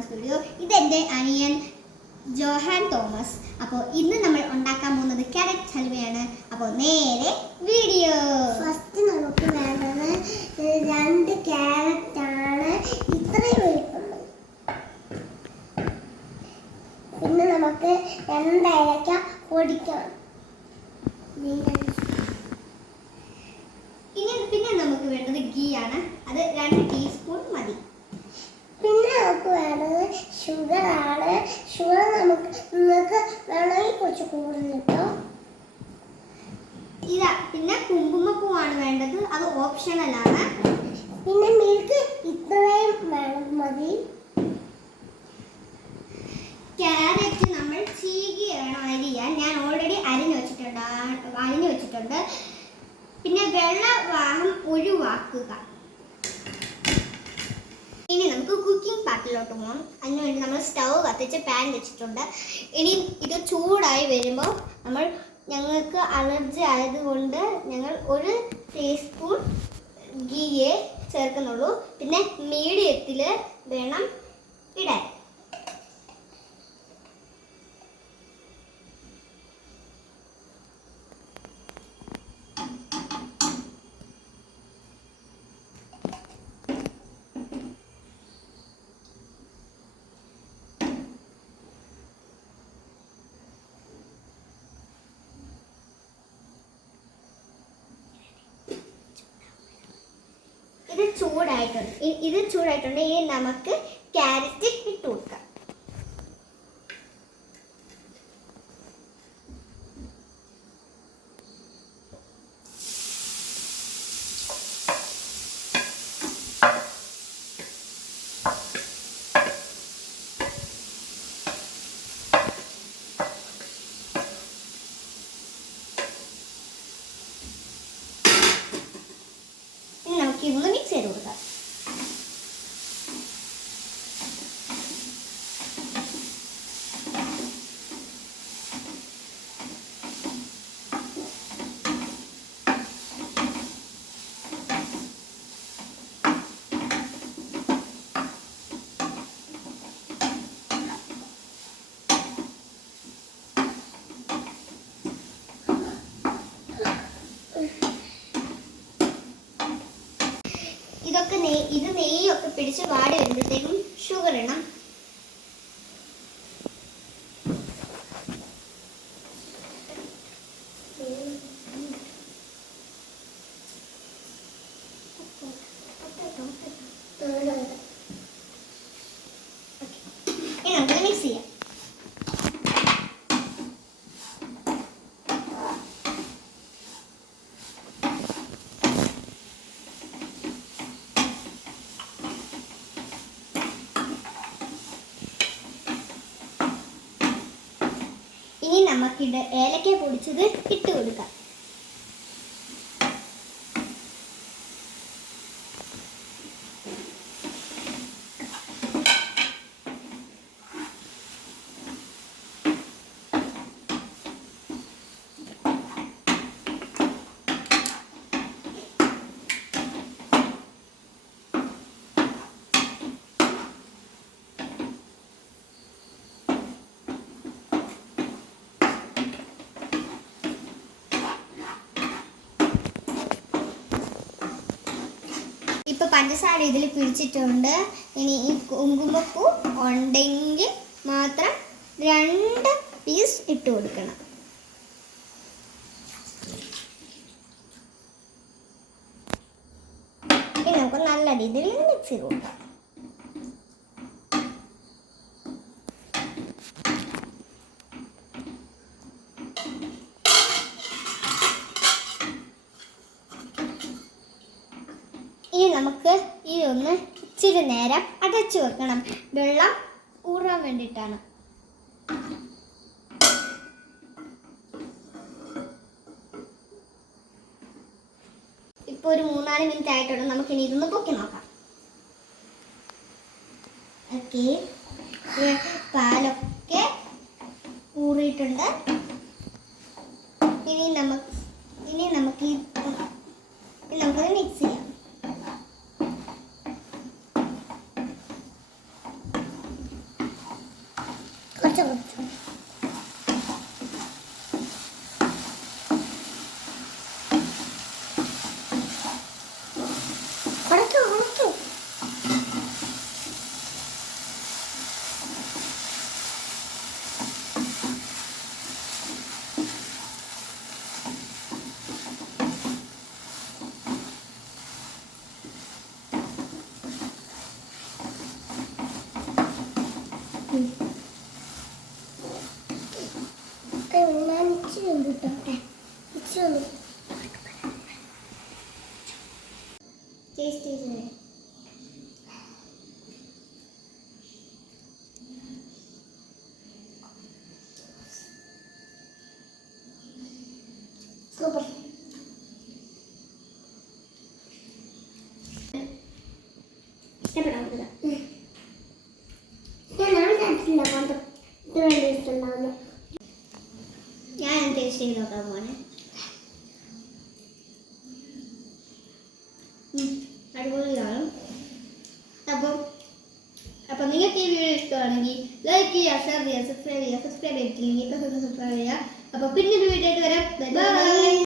Thomas video. ഇതെൻ്റെ അനിയൻ Johan Thomas. അപ്പോൾ ഇന്ന് നമ്മൾ ഉണ്ടാക്കാൻ പോകുന്നത് ക്യാരറ്റ് ഹൽവയാണ്. അപ്പോൾ നേരെ വീഡിയോ. ഫസ്റ്റ് നമുക്ക് വേണ്ടത് 2 ക്യാരറ്റ് ആണ്, ഇത്രയും വലിപ്പമുണ്ട്. പിന്നെ നമുക്ക് 2 ഏലക്ക പൊടിക്കണം. പിന്നെ നമുക്ക് വേണ്ടത് ഗീ ആണ്, അത് 2 ടീസ്പൂൺ മതി. പിന്നെ നമുക്ക് വേണ്ടത് ഷുഗർ ആണ്. ഷുഗർ നിങ്ങൾക്ക് വേണമെങ്കിൽ കുറച്ച് കൂടുതൽ കിട്ടോ. പിന്നെ കുങ്കുമപ്പൂവാണ് വേണ്ടത്, അത് ഓപ്ഷണൽ ആണ്. പിന്നെ മിൽക്ക് ഇത്രയും വേണം, മതി. ക്യാരറ്റ് നമ്മൾ ചീകി വേണം അരിയാൻ. ഞാൻ ഓൾറെഡി അരിഞ്ഞു വെച്ചിട്ടുണ്ട്. പിന്നെ വെള്ളവാഹം ഒഴിവാക്കുക. ഇനി നമുക്ക് കുക്കിംഗ് പാർട്ടിലോട്ട് പോകാം. അതിനുവേണ്ടി നമ്മൾ സ്റ്റൗ കത്തിച്ച് പാൻ വെച്ചിട്ടുണ്ട്. ഇനി ഇത് ചൂടായി വരുമ്പോൾ ഞങ്ങൾക്ക് അലർജി ആയതുകൊണ്ട് ഞങ്ങൾ 1 ടീസ്പൂൺ ഗീയെ ചേർക്കുന്നുള്ളൂ. പിന്നെ മീഡിയത്തിൽ വേണം ഇടാൻ. ഇത് ചൂടായിട്ടുണ്ട്. ഇനി നമുക്ക് ക്യാരറ്റ് ഇട്ട് കൊടുക്കാം. ഇനി നമുക്ക് ഇതൊന്ന് മിക്സ് ചെയ്ത് കൊടുക്കാം. ഇത് നെയ്യൊക്കെ പിടിച്ച് വാടി വരുമ്പോഴത്തേക്കും ഷുഗർ ഇടണം. ഇനി നമുക്ക് മിക്സ് ചെയ്യാം. ഇനി നമുക്കിത് ഏലക്ക പൊടിച്ചത് ഇട്ട് കൊടുക്കാം. ഇപ്പോൾ പഞ്ചസാര ഇതിൽ പിടിച്ചിട്ടുണ്ട്. ഇനി ഈ കുങ്കുമപ്പൂ ഉണ്ടെങ്കിൽ മാത്രം 2 പീസ് ഇട്ട് കൊടുക്കണം. ഇനി നമുക്ക് നല്ല രീതിയിൽ മിക്സ് ചെയ്ത് കൊടുക്കാം. ഇനി നമുക്ക് ഇതൊന്ന് ഇച്ചിരി നേരം അടച്ചു വെക്കണം. വെള്ളം ഊറാൻ വേണ്ടിയിട്ടാണ്. ഇപ്പോൾ ഒരു 3-4 മിനിറ്റ് ആയിട്ടുണ്ട്. നമുക്കിനി ഇതൊന്ന് പൊക്കി നോക്കാം. ഓക്കെ, പാലൊക്കെ ഊറിയിട്ടുണ്ട്. ഇനി നമുക്ക് നമുക്കത് മിക്സ് ചെയ്യാം. കുറച്ച് കുറച്ച് കുറച്ചു കുറച്ചു ഞാൻ ഇച്ചിരി ഉണ്ട് കേട്ടോ ഇച്ചിരി ഉണ്ട് ടേസ്റ്റ് ചെയ്തേ. സൂപ്പർ ഇഷ്ടപ്പെടാൻ ഞാൻ കണ്ടിട്ടില്ല കൊണ്ട് ഇത് വേണ്ടി ഇഷ്ടമുണ്ടാവുന്നു ഞാൻ ടേസ്റ്റ് ചെയ്ത് നോക്കാൻ പോണേ. അടിപൊളിയാണ്. അപ്പം നിങ്ങൾക്ക് ഈ വീഡിയോ ഇഷ്ടമാണെങ്കിൽ ലൈക്ക് ചെയ്യുക, ഷെയർ ചെയ്യുക, സബ്സ്ക്രൈബ് ചെയ്തിട്ടില്ലെങ്കിൽ സബ്സ്ക്രൈബ് ചെയ്യുക. അപ്പോൾ പിന്നെ ഒരു വീഡിയോ ആയിട്ട് വരാം. ബൈ.